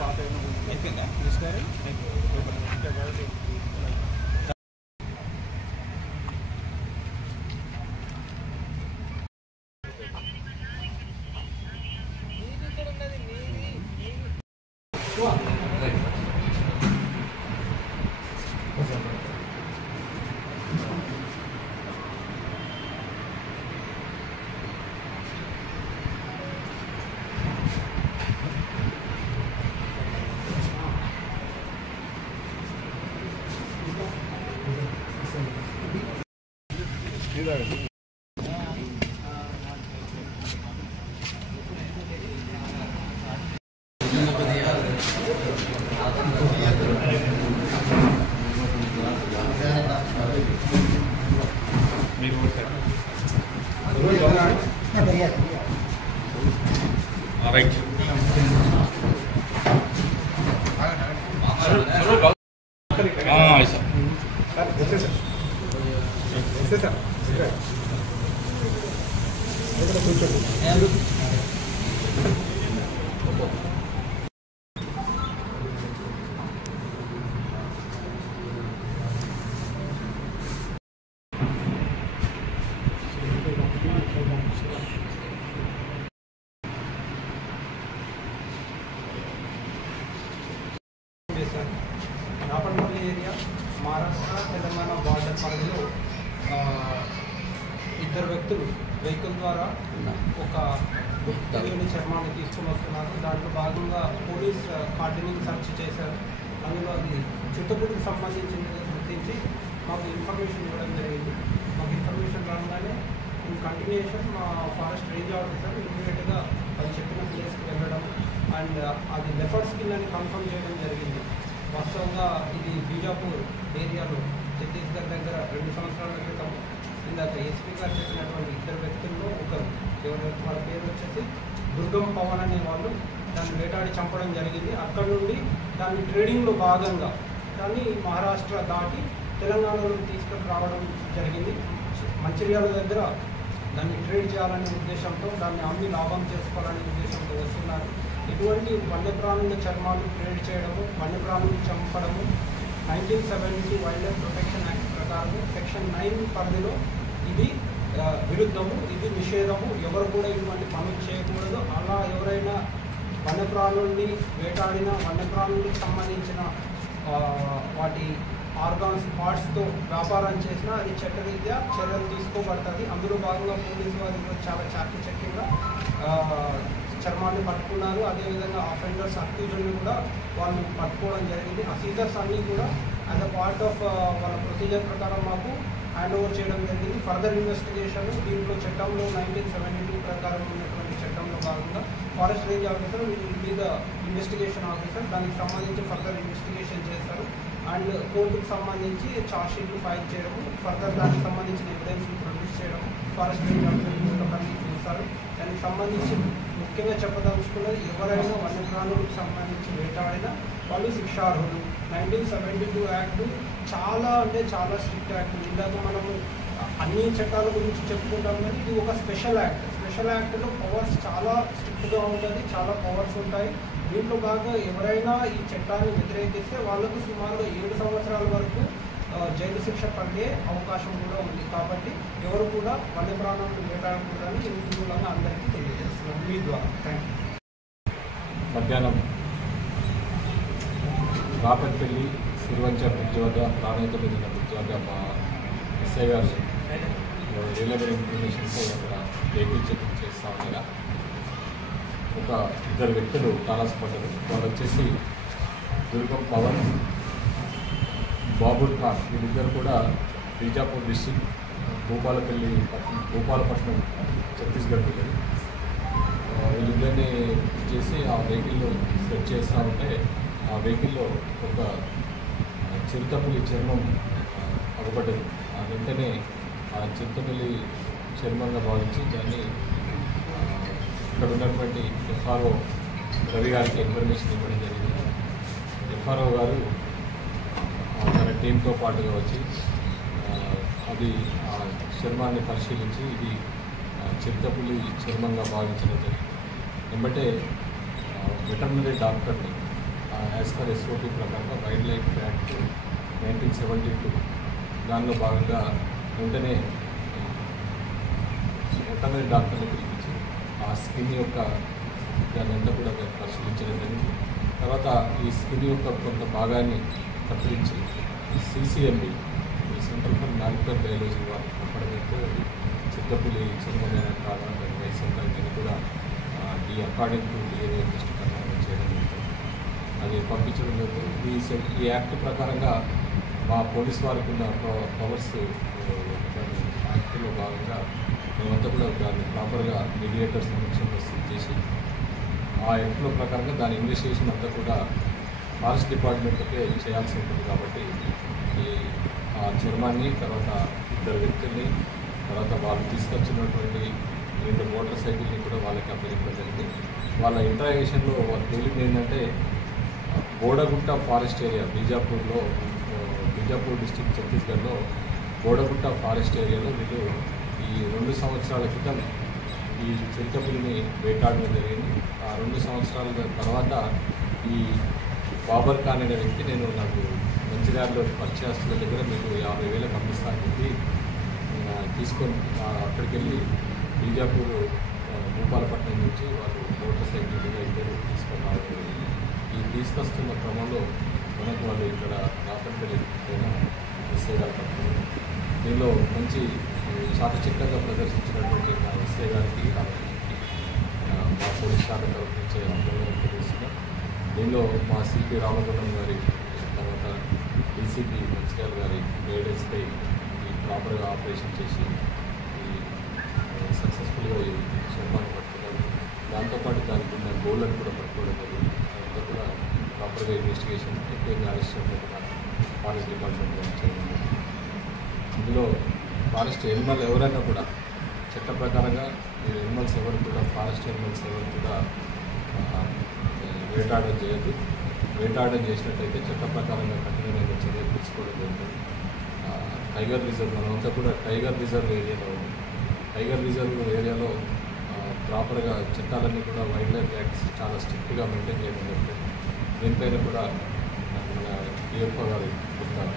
అయిపోయిందా right Raparpalli area Maharashtra Telangana border పరిధిలో ఇద్దరు వ్యక్తులు వెహికల్ ద్వారా ఒక తెలియని చర్మాన్ని తీసుకుని వస్తున్నారు. దాంట్లో భాగంగా పోలీస్ కార్డినింగ్ సెర్చ్ చేశారు. అందులో అది చుట్టపుడికి సంబంధించినది గుర్తించి మాకు ఇన్ఫర్మేషన్ ఇవ్వడం జరిగింది. మాకు ఇన్ఫర్మేషన్ రాగానే ఇన్ కంటిన్యూషన్ మా ఫారెస్ట్ రేంజ్ ఆఫీసర్ ఇమీడియట్గా అది చెప్పిన ప్లేస్కి వెళ్ళడం అండ్ అది లెపర్డ్ స్కిన్ అని కన్ఫర్మ్ చేయడం జరిగింది. వాస్తవంగా ఇది బీజాపూర్ ఏరియాలో ఛత్తీస్గఢ్ దగ్గర 2 సంవత్సరాల క్రితం ఇందాక ఎస్పీ గారు చెప్పినటువంటి ఇద్దరు వ్యక్తుల్లో ఒకరు వాళ్ళ పేరు వచ్చేసి దుర్గం పవన్ అనే వాళ్ళు దాన్ని వేటాడి చంపడం జరిగింది. అక్కడ నుండి దాన్ని ట్రేడింగ్లో భాగంగా దాన్ని మహారాష్ట్ర దాటి తెలంగాణలో తీసుకొని రావడం జరిగింది. మంచిర్యాల దగ్గర దాన్ని ట్రేడ్ చేయాలనే ఉద్దేశంతో దాన్ని అమ్మి లాభం చేసుకోవాలనే ఉద్దేశంతో వస్తున్నారు. ఇటువంటి వన్యప్రాణుల చర్మాలు ట్రేడ్ చేయడము, వన్యప్రాణులు చంపడము 1970 వైల్డ్ లైఫ్ ప్రొటెక్షన్ యాక్ట్ ప్రకారం సెక్షన్ 9 పరిధిలో ఇది విరుద్ధము, ఇది నిషేధము. ఎవరు కూడా ఇటువంటి పనులు చేయకూడదు. అలా ఎవరైనా వన్యప్రాణుల్ని వేటాడిన వన్యప్రాణులకు సంబంధించిన వాటి ఆర్గాన్స్ పార్ట్స్తో వ్యాపారం చేసినా అది చట్టరీత్యా చర్యలు తీసుకోబడుతుంది. అందులో భాగంగా పోలీసు వారు చాలా చాకచక్యంగా చర్మాన్ని పట్టుకున్నారు. అదేవిధంగా అఫెండర్స్ అక్యూజుల్ని కూడా వాళ్ళు పట్టుకోవడం జరిగింది. ఆ సీజర్స్ అన్నీ కూడా యాజ్ అ పార్ట్ ఆఫ్ వాళ్ళ ప్రొసీజర్ ప్రకారం మాకు హ్యాండ్ ఓవర్ చేయడం జరిగింది. ఫర్దర్ ఇన్వెస్టిగేషన్ దీంట్లో చట్టంలో 1972 ప్రకారం ఉన్నటువంటి చట్టంలో భాగంగా ఫారెస్ట్ రేంజ్ ఆఫీసర్ మీద ఇన్వెస్టిగేషన్ ఆఫీసర్ దానికి సంబంధించి ఫర్దర్ ఇన్వెస్టిగేషన్ చేస్తారు అండ్ కోర్టుకు సంబంధించి ఛార్జ్ షీట్లు ఫైల్ చేయడము, ఫర్దర్ దానికి సంబంధించిన ఎవిడెన్స్ని ప్రొడ్యూస్ చేయడం ఫారెస్ట్ రేంజ్ ఆఫీసర్ చూస్తారు. దానికి సంబంధించి ముఖ్యంగా చెప్పదలుచుకున్నది ఎవరైనా వన్యప్రాణులకు సంబంధించి వేటాడినా వాళ్ళు శిక్షార్హులు. 1972 యాక్ట్ చాలా అంటే చాలా స్ట్రిక్ట్ యాక్ట్. ఇందాక మనము అన్ని చట్టాల గురించి చెప్పుకుంటాం కానీ ఇది ఒక స్పెషల్ యాక్ట్. స్పెషల్ యాక్ట్లో పవర్స్ చాలా స్ట్రిక్ట్గా ఉంటుంది, చాలా పవర్స్ ఉంటాయి. దీంట్లో బాగా ఎవరైనా ఈ చట్టాన్ని వ్యతిరేకిస్తే వాళ్ళకు సుమారుగా 7 సంవత్సరాల వరకు జైలు శిక్ష పడే అవకాశం కూడా ఉంది. కాబట్టి ఎవరు కూడా వన్యప్రాణులను వేటాడకూడదని ఈ మూలంగా అందరికీ తెలియజేస్తున్నాం మీ ద్వారా. Thank you. మధ్యాహ్నం రాపర్పల్లి సిరివంచ బ్రిడ్జ్ వద్ద ప్రాణాయిత మీద బ్రిడ్జ్ వద్ద మా ఎస్ఐ గారు రైల్వే ఇన్ఫర్మేషన్తో అక్కడ వెహికల్ చెకింగ్ చేస్తూ ఉండగా ఒక ఇద్దరు వ్యక్తులు తారసపడ్డారు. వాళ్ళు వచ్చేసి దుర్గం పవన్, బాబుల్ ఖాన్, వీళ్ళిద్దరు కూడా బీజాపూర్ డిస్టిక్ భూపాలపట్నం ఛత్తీస్గఢ్ వెళ్ళారు. వీళ్ళిద్దరిని చేసి ఆ వెహికల్లో సెట్ చేస్తూ ఉంటే ఆ వెహికల్లో ఒక చిరుతపులి చర్మం అవ్వబడ్డది. ఆ వెంటనే ఆ చిరుతపులి చర్మంగా భావించి దాన్ని ఇక్కడ ఉన్నటువంటి ఎఫ్ఆర్ఓ రవి గారికి ఇన్ఫర్మేషన్ ఇవ్వడం జరిగింది. ఎఫ్ఆర్ఓ గారు తన టీంతో పాటుగా వచ్చి అది ఆ చర్మాన్ని పరిశీలించి ఇది చిరుతపులి చర్మంగా భావించడం జరిగింది. వెంబటే వెటర్నరీ డాక్టర్ని యాజ్ పర్ SOP ప్రకారంగా వైల్డ్ లైఫ్ యాక్ట్ 1972 దానిలో భాగంగా వెంటనే వెటర్నరీ డాక్టర్ని పిలిపించి ఆ స్కిన్ యొక్క దాన్ని అంతా కూడా పరిశీలించడం జరిగింది. తర్వాత ఈ స్కిన్ యొక్క కొంత భాగాన్ని కత్తిరించి CCMB centre for molecular biology వాళ్ళు పంపడంతో చిత్తపులి చర్మమైన కాలం వయసు ఇవన్నీ కూడా అకార్డింగ్ టు DNA టెస్ట్ ప్రకారం చేయడం జరుగుతుంది. అది పంపించడం జరుగుతుంది. ఈ యాక్ట్ ప్రకారంగా మా పోలీస్ వారికి ఉన్న పవర్స్ యాక్ట్లో భాగంగా మేమంతా కూడా దాన్ని ప్రాపర్గా మీడియేటర్ సమక్షంలో సెట్ చేసి ఆ యాక్ట్లో ప్రకారంగా దాని ఇన్వెస్టిగేషన్ అంతా కూడా ఫారెస్ట్ డిపార్ట్మెంట్కే చేయాల్సి ఉంటుంది. కాబట్టి ఆ చర్మాన్ని తర్వాత 2 వ్యక్తుల్ని తర్వాత వాళ్ళు తీసుకొచ్చినటువంటి 2 మోటార్ సైకిల్ని కూడా వాళ్ళకి అప్పగించడం జరిగింది. వాళ్ళ ఇంటరాగేషన్లో వాళ్ళు తేలింది ఏంటంటే Bodagutta forest area Bijapur district ఛత్తీస్గఢ్లో బోడగుట్ట ఫారెస్ట్ ఏరియాలో వీళ్ళు ఈ 2 సంవత్సరాల క్రితం ఈ చిరుతపులిని వేటాడడం జరిగింది. ఆ 2 సంవత్సరాల తర్వాత ఈ బాబర్ ఖాన్ అనే వ్యక్తి నాకు మంచిర్యాలలో పరిచయస్తుల దగ్గర మీకు 50,000 పంపిస్తాను చెప్పి తీసుకొని అక్కడికి వెళ్ళి బీజాపూర్ భూపాలపట్నం నుంచి వాళ్ళు మోటార్ సైకిల్ మీద 2 తీసుకొని రావడం జరిగింది. ఈ తీసుకొస్తున్న క్రమంలో మనకు వాళ్ళు ఇక్కడ రాపంపల్లి ఎస్ఐ గారు పడుతున్నారు. దీనిలో మంచి చాకచక్యంగా ప్రదర్శించినటువంటి మా ఎస్ఐ గారికి మా పోలీస్ శాఖ తరఫు నుంచి అభినందనలు తెలియజేస్తున్నాం. దీనిలో మా CP రామగుండం గారి తర్వాత DCP మంచిర్యాల గారి గైడెన్స్పై ఈ ప్రాపర్గా ఆపరేషన్ చేసి ఈ సక్సెస్ఫుల్గా ఈ చర్మాన్ని పట్టుకున్నారు. దాంతోపాటు దానికి ఉన్న గోల్డ్ని కూడా పట్టుకోవడం జరిగింది. అదంతా కూడా ప్రాపర్గా ఇన్వెస్టిగేషన్ ఎక్కువగా అరెస్ట్ చేయడం ఫారెస్ట్ డిపార్ట్మెంట్ చేయడం. ఇందులో ఫారెస్ట్ ఎనిమల్ ఎవరైనా కూడా చట్ట ప్రకారంగా ఈ ఎనిమల్స్ ఎవరు కూడా ఫారెస్ట్ ఎనిమల్స్ ఎవరు కూడా వేటాడడం చేయదు. వేటాడడం చేసినట్టయితే చట్ట ప్రకారంగా కఠినమైన చర్యలు తీసుకోవడం జరుగుతుంది. టైగర్ రిజర్వ్ మనమంతా కూడా టైగర్ రిజర్వ్ ఏరియాలో ప్రాపర్గా చట్టాలన్నీ కూడా వైల్డ్ లైఫ్ యాక్ట్స్ చాలా స్ట్రిక్ట్గా మెయింటైన్ చేయడం జరుగుతుంది. దీనిపైన కూడా మన DFO గారు చెప్తారు.